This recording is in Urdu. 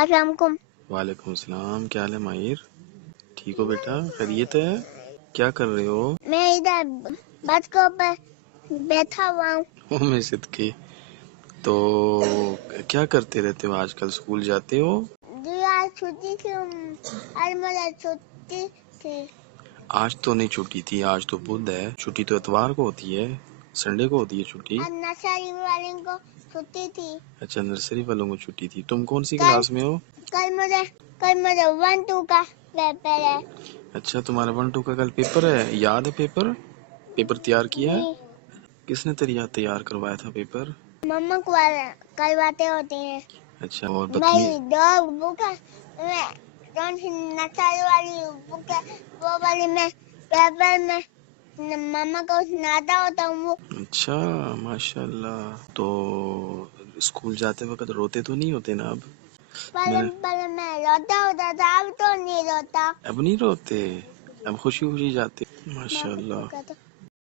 السلام علیکم. وعلیکم السلام. کیا حال ہے ماہر؟ ٹھیک ہو بیٹا؟ خیریت ہے؟ کیا کر رہے ہو؟ میں ادھر بس کو پر بیٹھا ہوا ہوں. او میں صدقے. تو کیا کرتے رہتے ہو آج کل؟ اسکول جاتے ہو؟ جی آج چھٹی تھی. آج مجھے چھٹی تھی. آج تو نہیں چھٹی تھی، آج تو بدھ ہے. چھٹی تو اتوار کو ہوتی ہے، سنڈے کو ہوتی ہے چھٹی. آج نرسری والوں کو چھٹی تھی. اچھا نرسری والوں کو چھٹی تھی. تم کون سی کل کلاس میں ہو؟ کل مجھے 1 2 کا پیپر ہے. اچھا تمہارا 1 2 کا کل پیپر ہے. یاد ہے پیپر تیار کیا ہے؟ جی کس نے تیار کروایا تھا پیپر؟ مما کو کرواتے ہوتے ہیں. اچھا اور میری 2 بک ہے. میں کون سی نرسری والی بک ہے وہ والی میں پیپر میں مما کو سناتا ہوتا ہوں. وہ اچھا ماشاء اللہ. تو اسکول جاتے وقت روتے تو نہیں ہوتے نا اب؟ پہلے میں روتا ہوتا تھا، اب تو نہیں روتا. اب نہیں روتے، اب خوشی خوشی جاتے. ماشاء میں اللہ. کہتا